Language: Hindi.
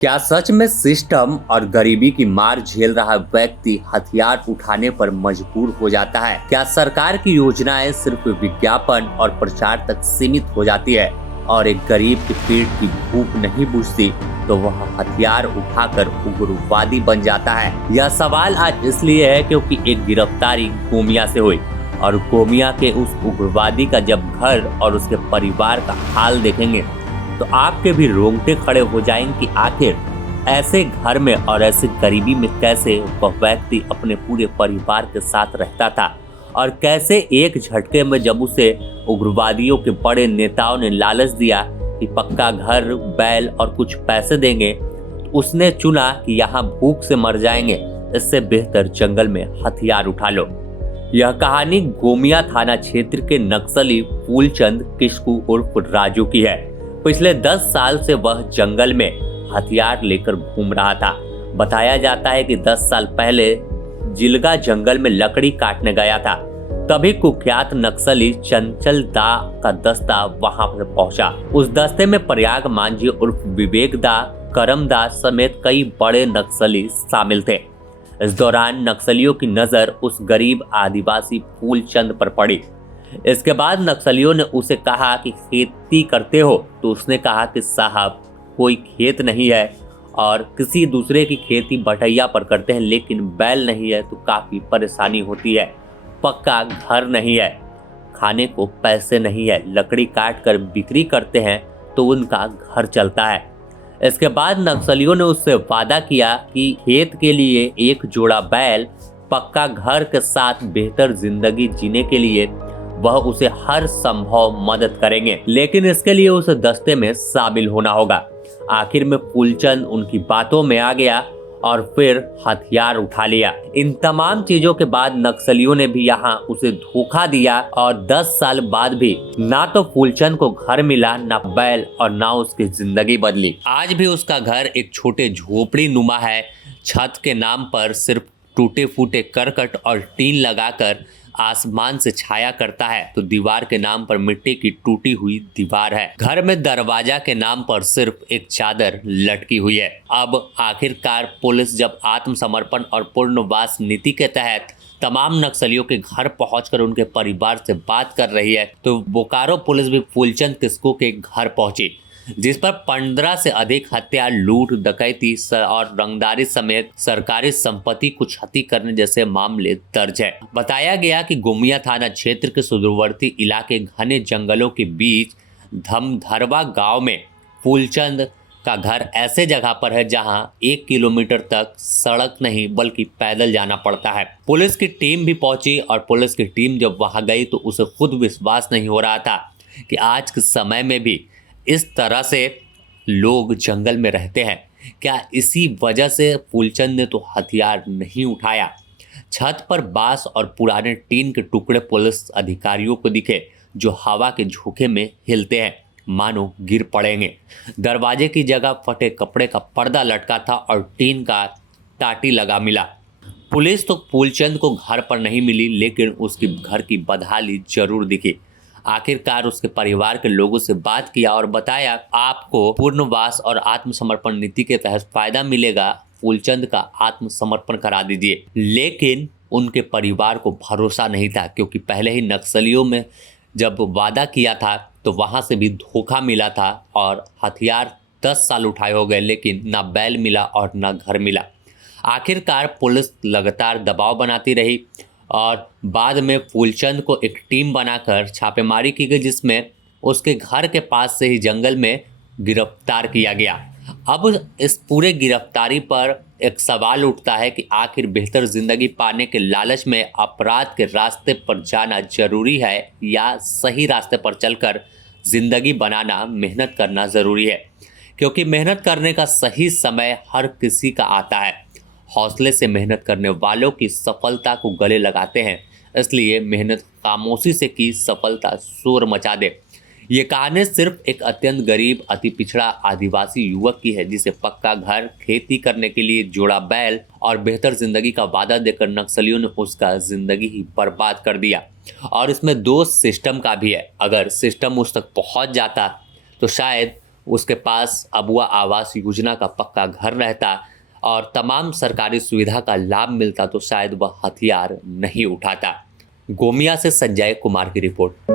क्या सच में सिस्टम और गरीबी की मार झेल रहा व्यक्ति हथियार उठाने पर मजबूर हो जाता है? क्या सरकार की योजनाएं सिर्फ विज्ञापन और प्रचार तक सीमित हो जाती है और एक गरीब के पेट की भूख नहीं बुझती तो वह हथियार उठाकर उग्रवादी बन जाता है? यह सवाल आज इसलिए है क्योंकि एक गिरफ्तारी गोमिया से हुई और गोमिया के उस उग्रवादी का जब घर और उसके परिवार का हाल देखेंगे तो आपके भी रोंगटे खड़े हो जाएंगे कि आखिर ऐसे घर में और ऐसे गरीबी में कैसे वह व्यक्ति अपने पूरे परिवार के साथ रहता था और कैसे एक झटके में जब उसे उग्रवादियों के बड़े नेताओं ने लालच दिया कि पक्का घर, बैल और कुछ पैसे देंगे, तो उसने चुना कि यहाँ भूख से मर जाएंगे, इससे बेहतर जंगल में हथियार उठा लो। यह कहानी गोमिया थाना क्षेत्र के नक्सली फूलचंद किस्कू उर्फ राजू की है। पिछले 10 साल से वह जंगल में हथियार लेकर घूम रहा था। बताया जाता है कि 10 साल पहले जिलगा जंगल में लकड़ी काटने गया था, तभी कुख्यात नक्सली चंचल दा का दस्ता वहां पर पहुंचा। उस दस्ते में प्रयाग मांझी उर्फ विवेक दा, करम दा समेत कई बड़े नक्सली शामिल थे। इस दौरान नक्सलियों की नजर उस गरीब आदिवासी फूलचंद पर पड़ी। इसके बाद नक्सलियों ने उसे कहा कि खेती करते हो, तो उसने कहा कि साहब कोई खेत नहीं है और किसी दूसरे की खेती बटैया पर करते हैं, लेकिन बैल नहीं है तो काफी परेशानी होती है, पक्का घर नहीं है, खाने को पैसे नहीं है, लकड़ी काट कर बिक्री करते हैं तो उनका घर चलता है। इसके बाद नक्सलियों ने उससे वादा किया कि खेत के लिए एक जोड़ा बैल, पक्का घर के साथ बेहतर जिंदगी जीने के लिए वह उसे हर संभव मदद करेंगे, लेकिन इसके लिए उसे दस्ते में शामिल होना होगा। आखिर में फूलचंद उनकी बातों में आ गया और फिर हथियार उठा लिया। इन तमाम चीजों के बाद नक्सलियों ने भी यहाँ उसे धोखा दिया और 10 साल बाद भी ना तो फूलचंद को घर मिला, ना बैल और ना उसकी जिंदगी बदली। आज भी उसका घर एक छोटे झोपड़ी नुमा है। छत के नाम पर सिर्फ टूटे फूटे करकट और टीन लगाकर आसमान से छाया करता है, तो दीवार के नाम पर मिट्टी की टूटी हुई दीवार है। घर में दरवाजा के नाम पर सिर्फ एक चादर लटकी हुई है। अब आखिरकार पुलिस जब आत्मसमर्पण और पुनर्वास नीति के तहत तमाम नक्सलियों के घर पहुंचकर उनके परिवार से बात कर रही है, तो बोकारो पुलिस भी फूलचंद किस्कू के घर पहुंची, जिस पर 15 से अधिक हत्या, लूट, डकैती और रंगदारी समेत सरकारी संपत्ति को क्षति करने जैसे मामले दर्ज है। बताया गया कि गोमिया थाना क्षेत्र के सुदूरवर्ती इलाके घने जंगलों के बीच धमधरवा गांव में फूलचंद का घर ऐसे जगह पर है जहां 1 किलोमीटर तक सड़क नहीं बल्कि पैदल जाना पड़ता है। पुलिस की टीम भी पहुंची और पुलिस की टीम जब वहां गई तो उसे खुद विश्वास नहीं हो रहा था कि आज के समय में भी इस तरह से लोग जंगल में रहते हैं। क्या इसी वजह से फूलचंद ने तो हथियार नहीं उठाया? छत पर बांस और पुराने टीन के टुकड़े पुलिस अधिकारियों को दिखे जो हवा के झोंके में हिलते हैं, मानो गिर पड़ेंगे। दरवाजे की जगह फटे कपड़े का पर्दा लटका था और टीन का टाटी लगा मिला। पुलिस तो फूलचंद को घर पर नहीं मिली, लेकिन उसकी घर की बदहाली जरूर दिखी। आखिरकार उसके परिवार के लोगों से बात किया और बताया, आपको पूर्णवास और आत्मसमर्पण नीति के तहत फायदा मिलेगा, फूलचंद का आत्मसमर्पण करा दीजिए। लेकिन उनके परिवार को भरोसा नहीं था, क्योंकि पहले ही नक्सलियों में जब वादा किया था तो वहां से भी धोखा मिला था और हथियार 10 साल उठाए हो गए, लेकिन ना बैल मिला और ना घर मिला। आखिरकार पुलिस लगातार दबाव बनाती रही और बाद में फूलचंद को एक टीम बनाकर छापेमारी की गई, जिसमें उसके घर के पास से ही जंगल में गिरफ्तार किया गया। अब इस पूरे गिरफ्तारी पर एक सवाल उठता है कि आखिर बेहतर जिंदगी पाने के लालच में अपराध के रास्ते पर जाना जरूरी है या सही रास्ते पर चलकर जिंदगी बनाना, मेहनत करना जरूरी है? क्योंकि मेहनत करने का सही समय हर किसी का आता है। हौसले से मेहनत करने वालों की सफलता को गले लगाते हैं, इसलिए मेहनत खामोशी से की सफलता शोर मचा दे। ये कहानी सिर्फ एक अत्यंत गरीब, अति पिछड़ा आदिवासी युवक की है, जिसे पक्का घर, खेती करने के लिए जोड़ा बैल और बेहतर जिंदगी का वादा देकर नक्सलियों ने उसका जिंदगी ही बर्बाद कर दिया। और इसमें दोष सिस्टम का भी है। अगर सिस्टम उस तक पहुंच जाता तो शायद उसके पास अबुआ आवास योजना का पक्का घर रहता और तमाम सरकारी सुविधा का लाभ मिलता तो शायद वह हथियार नहीं उठाता। गोमिया से संजय कुमार की रिपोर्ट।